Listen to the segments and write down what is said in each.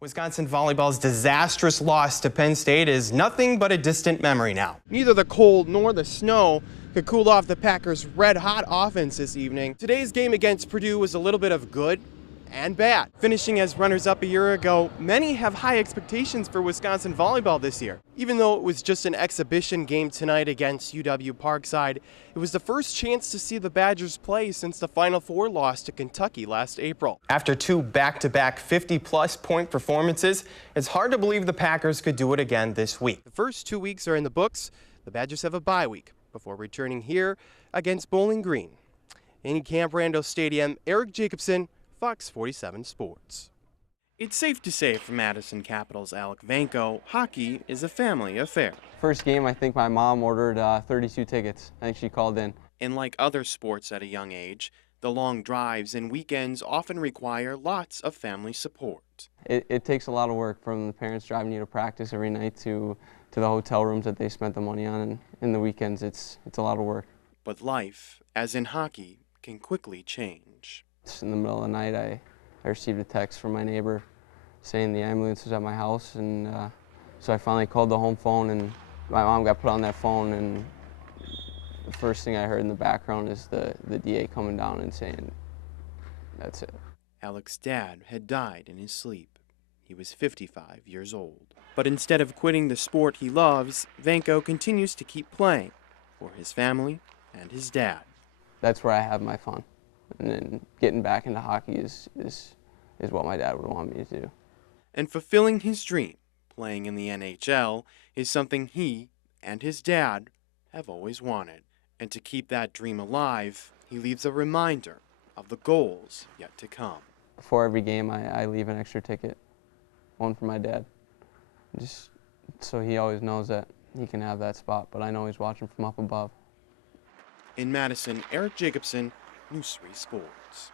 Wisconsin volleyball's disastrous loss to Penn State is nothing but a distant memory now. Neither the cold nor the snow could cool off the Packers' red-hot offense this evening. Today's game against Purdue was a little bit of good and bad. Finishing as runners-up a year ago, many have high expectations for Wisconsin volleyball this year. Even though it was just an exhibition game tonight against UW Parkside, it was the first chance to see the Badgers play since the Final Four loss to Kentucky last April. After two back-to-back 50-plus point performances, it's hard to believe the Packers could do it again this week. The first 2 weeks are in the books. The Badgers have a bye week before returning here against Bowling Green. In Camp Randall Stadium, Eric Jacobson, Fox 47 Sports. It's safe to say for Madison Capital's Alec Vanko, hockey is a family affair. First game, I think my mom ordered 32 tickets. I think she called in. And like other sports at a young age, the long drives and weekends often require lots of family support. It takes a lot of work from the parents driving you to practice every night to the hotel rooms that they spent the money on, and in the weekends it's a lot of work. But life, as in hockey, can quickly change. In the middle of the night, I received a text from my neighbor saying the ambulance was at my house, and so I finally called the home phone, and my mom got put on that phone, and the first thing I heard in the background is the DA coming down and saying, "That's it." Alec's dad had died in his sleep. He was 55 years old. But instead of quitting the sport he loves, Vanko continues to keep playing for his family and his dad. That's where I have my fun. And then getting back into hockey is what my dad would want me to do. And fulfilling his dream, playing in the NHL, is something he and his dad have always wanted. And to keep that dream alive, he leaves a reminder of the goals yet to come. Before every game, I leave an extra ticket, one for my dad, just so he always knows that he can have that spot, but I know he's watching from up above. In Madison, Eric Jacobson, News 3 Sports.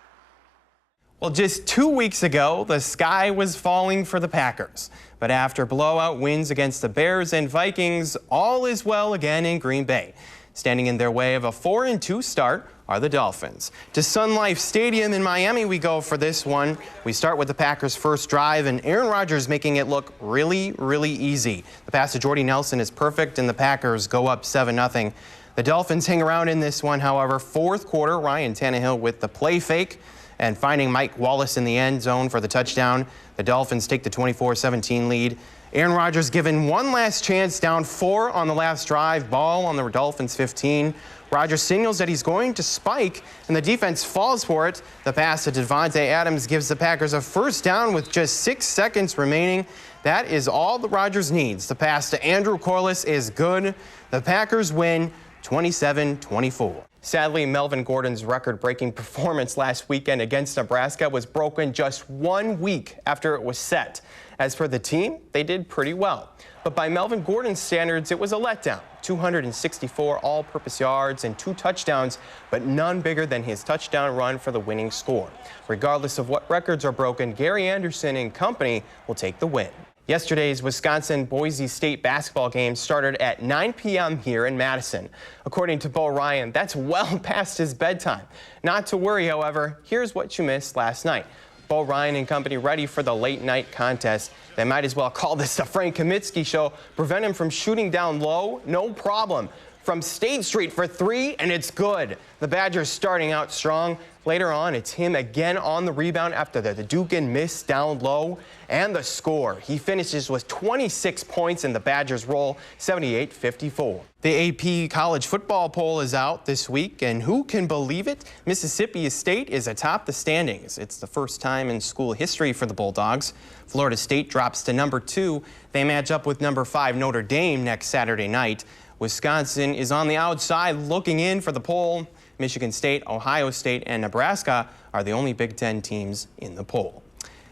Well, just 2 weeks ago, the sky was falling for the Packers. But after blowout wins against the Bears and Vikings, all is well again in Green Bay. Standing in their way of a 4-2 start are the Dolphins. To Sun Life Stadium in Miami we go for this one. We start with the Packers' first drive, and Aaron Rodgers making it look really, really easy. The pass to Jordy Nelson is perfect, and the Packers go up 7-0. The Dolphins hang around in this one, however. Fourth quarter, Ryan Tannehill with the play fake and finding Mike Wallace in the end zone for the touchdown. The Dolphins take the 24-17 lead. Aaron Rodgers given one last chance, down 4 on the last drive, ball on the Dolphins 15. Rodgers signals that he's going to spike, and the defense falls for it. The pass to Devontae Adams gives the Packers a first down with just 6 seconds remaining. That is all that Rodgers needs. The pass to Andrew Corliss is good. The Packers win 27-24. Sadly, Melvin Gordon's record-breaking performance last weekend against Nebraska was broken just 1 week after it was set. As for the team, they did pretty well. But by Melvin Gordon's standards, it was a letdown. 264 all-purpose yards and 2 touchdowns, but none bigger than his touchdown run for the winning score. Regardless of what records are broken, Gary Anderson and company will take the win. Yesterday's Wisconsin-Boise State basketball game started at 9 p.m. here in Madison. According to Bo Ryan, that's well past his bedtime. Not to worry, however, here's what you missed last night. Bo Ryan and company ready for the late-night contest. They might as well call this the Frank Kaminsky show. Prevent him from shooting down low? No problem. From State Street for 3, and it's good. The Badgers starting out strong. Later on, it's him again on the rebound after the Dugan miss down low. And the score. He finishes with 26 points, and the Badgers roll 78-54. The AP college football poll is out this week, and who can believe it? Mississippi State is atop the standings. It's the first time in school history for the Bulldogs. Florida State drops to number 2. They match up with number 5 Notre Dame next Saturday night. Wisconsin is on the outside looking in for the poll. Michigan State, Ohio State, and Nebraska are the only Big Ten teams in the poll.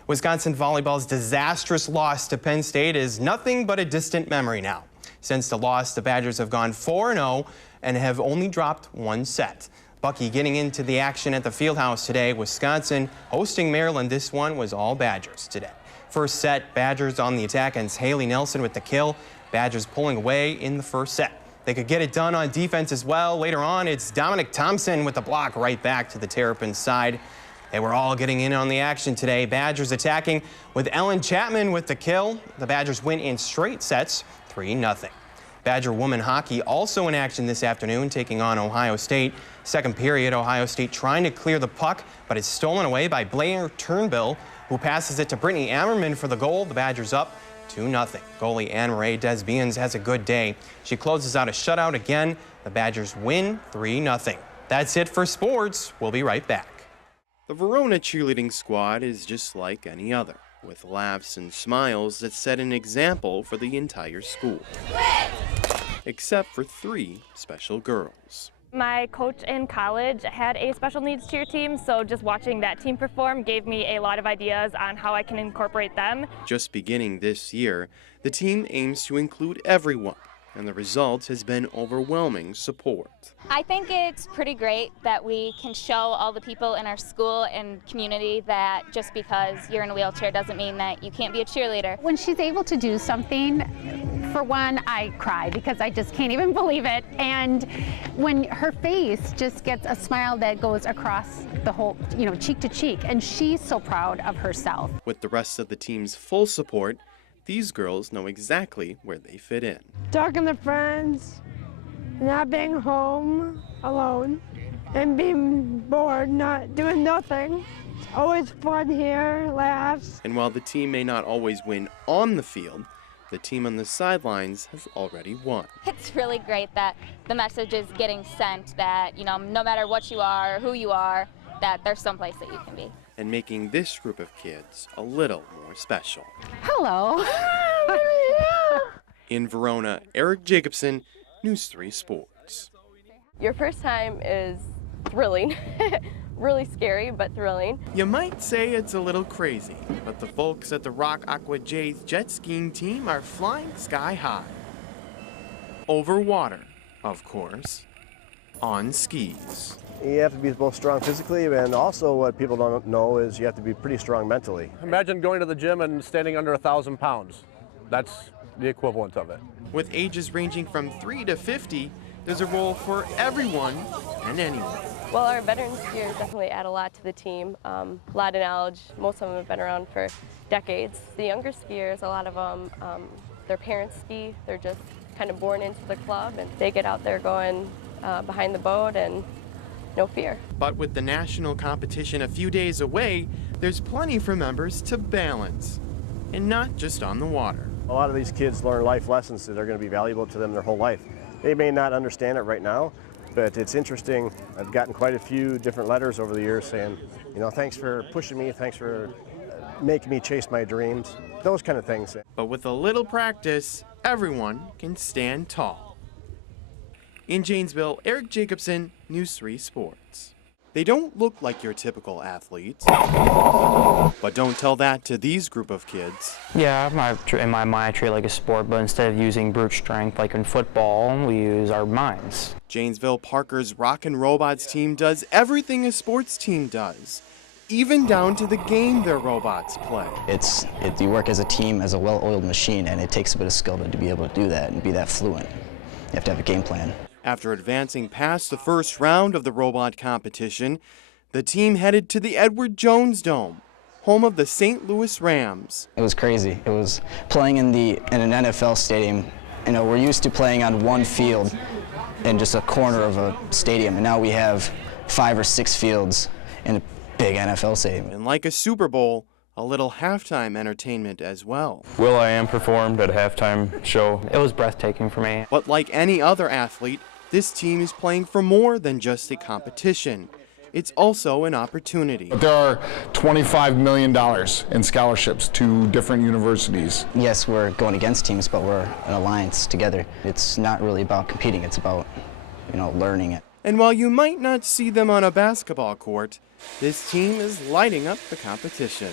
Wisconsin volleyball's disastrous loss to Penn State is nothing but a distant memory now. Since the loss, the Badgers have gone 4-0 and have only dropped 1 set. Bucky getting into the action at the Fieldhouse today. Wisconsin hosting Maryland. This one was all Badgers today. First set, Badgers on the attack, and Haley Nelson with the kill. Badgers pulling away in the first set. They could get it done on defense as well. Later on, it's Dominic Thompson with the block right back to the Terrapins side. They were all getting in on the action today. Badgers attacking with Ellen Chapman with the kill. The Badgers win in straight sets, 3-0. Badger women hockey also in action this afternoon, taking on Ohio State. Second period, Ohio State trying to clear the puck, but it's stolen away by Blair Turnbull, who passes it to Brittany Ammerman for the goal. The Badgers up 2-0. Goalie Anne-Marie Desbiens has a good day. She closes out a shutout again. The Badgers win 3-0. That's it for sports. We'll be right back. The Verona cheerleading squad is just like any other, with laughs and smiles that set an example for the entire school. Except for 3 special girls. My coach in college had a special needs cheer team, so just watching that team perform gave me a lot of ideas on how I can incorporate them. Just beginning this year, the team aims to include everyone, and the result has been overwhelming support. I think it's pretty great that we can show all the people in our school and community that just because you're in a wheelchair doesn't mean that you can't be a cheerleader. When she's able to do something, for one, I cry because I just can't even believe it. And when her face just gets a smile that goes across the whole, cheek to cheek, and she's so proud of herself. With the rest of the team's full support, these girls know exactly where they fit in. Talking to friends, not being home alone, and being bored, not doing nothing. It's always fun here, laughs. And while the team may not always win on the field, the team on the sidelines has already won. It's really great that the message is getting sent that, no matter what you are or who you are, that there's someplace that you can be. And making this group of kids a little more special. Hello. In Verona, Eric Jacobson, News 3 Sports. Your first time is thrilling. Really scary, but thrilling. You might say it's a little crazy, but the folks at the Rock Aqua Jays jet skiing team are flying sky high. Over water, of course, on skis. You have to be both strong physically, and also what people don't know is you have to be pretty strong mentally. Imagine going to the gym and standing under 1,000 pounds. That's the equivalent of it. With ages ranging from 3 to 50, there's a role for everyone and anyone. Well, our veteran skiers definitely add a lot to the team. A lot of knowledge. Most of them have been around for decades. The younger skiers, a lot of them, their parents ski. They're just kind of born into the club, and they get out there going behind the boat and no fear. But with the national competition a few days away, there's plenty for members to balance, and not just on the water. A lot of these kids learn life lessons that are going to be valuable to them their whole life. They may not understand it right now, but it's interesting. I've gotten quite a few different letters over the years saying, thanks for pushing me, thanks for making me chase my dreams, those kind of things. But with a little practice, everyone can stand tall. In Janesville, Eric Jacobson, News 3 Sports. They don't look like your typical athletes, but don't tell that to these group of kids. Yeah, in my mind I treat it like a sport, but instead of using brute strength like in football, we use our minds. Janesville Parker's Rockin' Robots team does everything a sports team does, even down to the game their robots play. You work as a team, as a well-oiled machine, and it takes a bit of skill to be able to do that and be that fluent. You have to have a game plan. After advancing past the first round of the robot competition, the team headed to the Edward Jones Dome, home of the St. Louis Rams. It was crazy. It was playing in an NFL stadium. We're used to playing on one field in just a corner of a stadium, and now we have 5 or 6 fields in a big NFL stadium. And like a Super Bowl, a little halftime entertainment as well. will.i.am performed at a halftime show. It was breathtaking for me. But like any other athlete, this team is playing for more than just a competition. It's also an opportunity. But there are $25 million in scholarships to different universities. Yes, we're going against teams, but we're an alliance together. It's not really about competing, it's about, learning it. And while you might not see them on a basketball court, this team is lighting up the competition.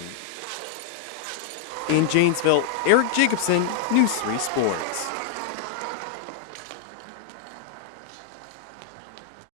In Janesville, Eric Jacobson, News 3 Sports.